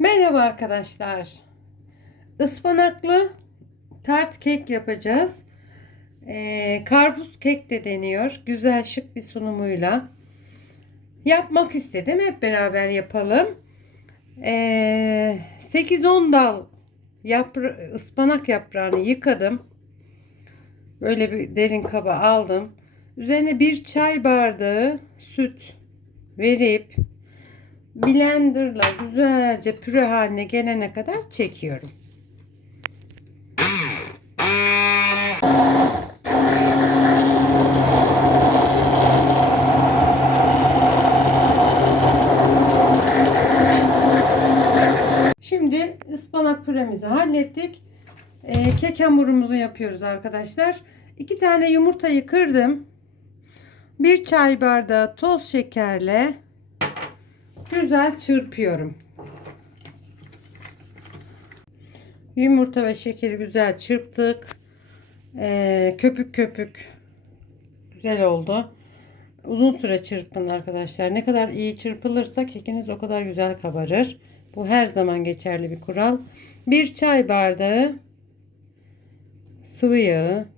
Merhaba arkadaşlar. Ispanaklı tart kek yapacağız. Ee, karpuz kek de deniyor. Güzel şık bir sunumuyla. Yapmak istedim. Hep beraber yapalım. Ee, 8-10 dal yapra ıspanak yaprağını yıkadım. Böyle bir derin kaba aldım. Üzerine bir çay bardağı süt verip blenderla güzelce püre haline gelene kadar çekiyorum. Şimdi ıspanak püremizi hallettik. Ee, kek hamurumuzu yapıyoruz arkadaşlar. İki tane yumurtayı kırdım. Bir çay bardağı toz şekerle güzel çırpıyorum. Yumurta ve şekeri güzel çırptık. Ee, köpük köpük güzel oldu. Uzun süre çırpın arkadaşlar. Ne kadar iyi çırpılırsa kekiniz o kadar güzel kabarır. Bu her zaman geçerli bir kural. Bir çay bardağı sıvı yağı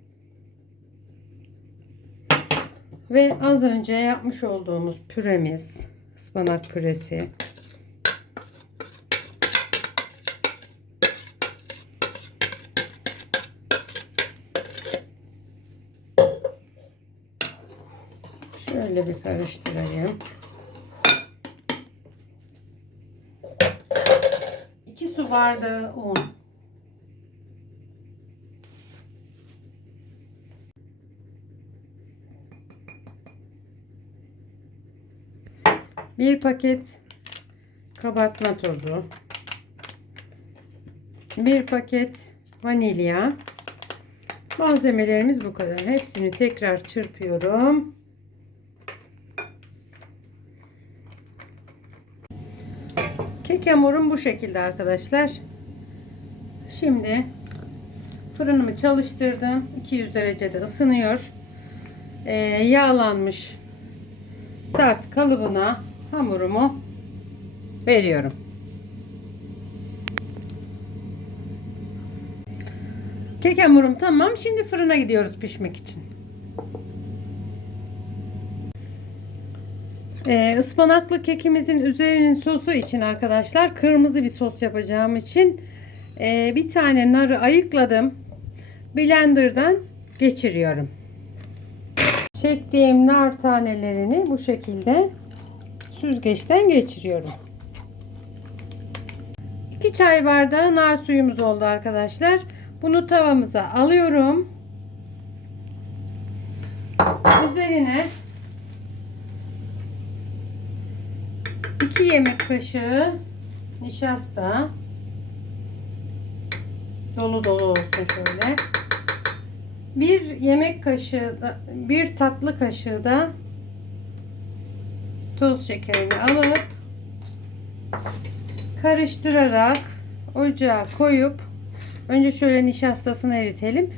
ve az önce yapmış olduğumuz püremiz ıspanak püresi. Şöyle bir karıştırayım. 2 su bardağı un. Bir paket kabartma tozu. Bir paket vanilya. Malzemelerimiz bu kadar. Hepsini tekrar çırpıyorum. Kek hamurum bu şekilde arkadaşlar. Şimdi fırınımı çalıştırdım. 200 derecede ısınıyor. Ee, yağlanmış tart kalıbına hamurumu veriyorum. Kek hamurum tamam. Şimdi fırına gidiyoruz pişmek için. Ee, ıspanaklı kekimizin üzerinin sosu için arkadaşlar kırmızı bir sos yapacağım için e, bir tane narı ayıkladım. Blender'dan geçiriyorum. Çektiğim nar tanelerini bu şekilde süzgeçten geçiriyorum. 2 çay bardağı nar suyumuz oldu arkadaşlar. Bunu tavamıza alıyorum. Üzerine 2 yemek kaşığı nişasta dolu dolu olsun şöyle. Bir yemek kaşığı da, bir tatlı kaşığı da toz şekerini alıp karıştırarak ocağa koyup önce şöyle nişastasını eritelim.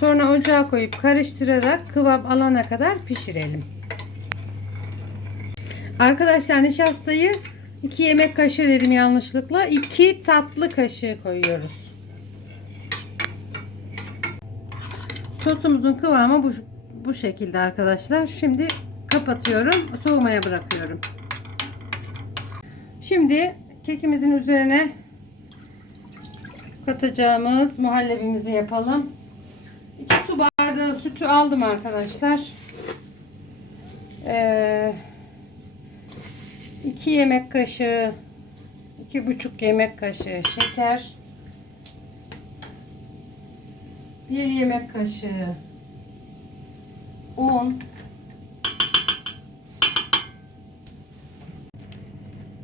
Sonra ocağa koyup karıştırarak kıvam alana kadar pişirelim. Arkadaşlar nişastayı 2 yemek kaşığı dedim yanlışlıkla. 2 tatlı kaşığı koyuyoruz. Sosumuzun kıvamı bu, bu şekilde arkadaşlar. Şimdi kapatıyorum. Soğumaya bırakıyorum. Şimdi kekimizin üzerine katacağımız muhallebimizi yapalım. 2 su bardağı sütü aldım arkadaşlar. Ee, 2 yemek kaşığı 2,5 yemek kaşığı şeker 1 yemek kaşığı un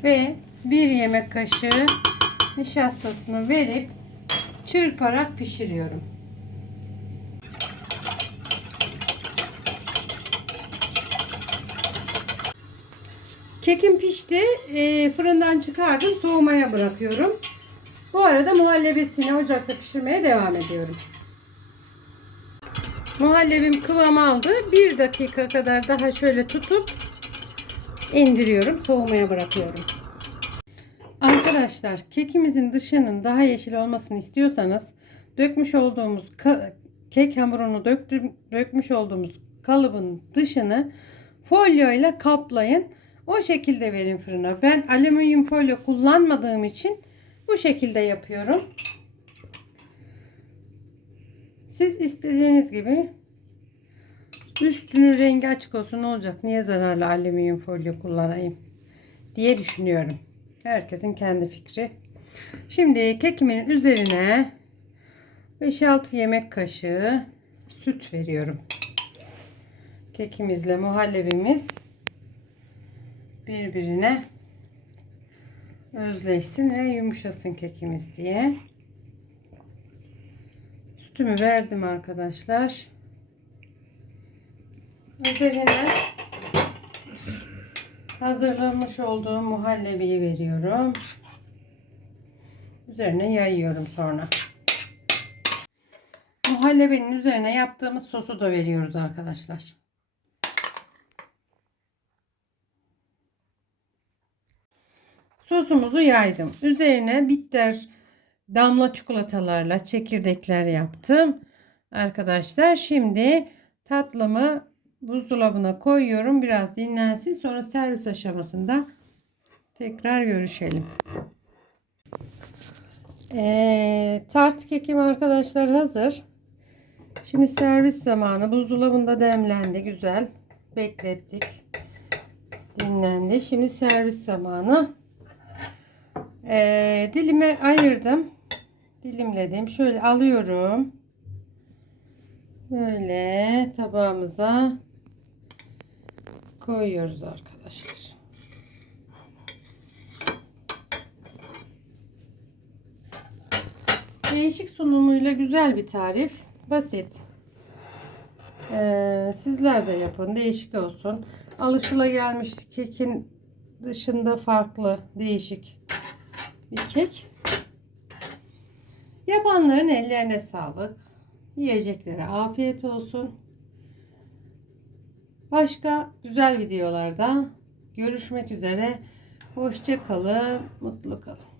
ve 1 yemek kaşığı nişastasını verip çırparak pişiriyorum. Kekim pişti. E, fırından çıkardım. Soğumaya bırakıyorum. Bu arada muhallebisini ocakta pişirmeye devam ediyorum. Muhallebim kıvam aldı. Bir dakika kadar daha şöyle tutup indiriyorum. Soğumaya bırakıyorum. Arkadaşlar kekimizin dışının daha yeşil olmasını istiyorsanız dökmüş olduğumuz kek hamurunu döktüm, dökmüş olduğumuz kalıbın dışını folyo ile kaplayın. O şekilde verin fırına. Ben alüminyum folyo kullanmadığım için bu şekilde yapıyorum. Siz istediğiniz gibi üstünün rengi açık olsun ne olacak? Niye zararlı alüminyum folyo kullanayım diye düşünüyorum. Herkesin kendi fikri. Şimdi kekimin üzerine 5-6 yemek kaşığı süt veriyorum. Kekimizle muhallebimiz birbirine özleşsin ve yumuşasın kekimiz diye. Sütümü verdim arkadaşlar. Üzerine hazırlamış olduğum muhallebiyi veriyorum. Üzerine yayıyorum sonra. Muhallebinin üzerine yaptığımız sosu da veriyoruz arkadaşlar. Sosumuzu yaydım. Üzerine bitter damla çikolatalarla çekirdekler yaptım. Arkadaşlar şimdi tatlımı buzdolabına koyuyorum. Biraz dinlensin. Sonra servis aşamasında tekrar görüşelim. Ee, tart kekim arkadaşlar hazır. Şimdi servis zamanı. Buzdolabında demlendi. Güzel. Beklettik. Dinlendi. Şimdi servis zamanı. Ee, dilime ayırdım. Dilimledim. Şöyle alıyorum. Böyle tabağımıza koyuyoruz arkadaşlar. Değişik sunumuyla güzel bir tarif. Basit. Ee, sizler de yapın. Değişik olsun. Alışılagelmiş kekin dışında farklı, değişik bir kek. Yapanların ellerine sağlık. Yiyeceklere afiyet olsun. Başka güzel videolarda görüşmek üzere. Hoşça kalın, mutlu kalın.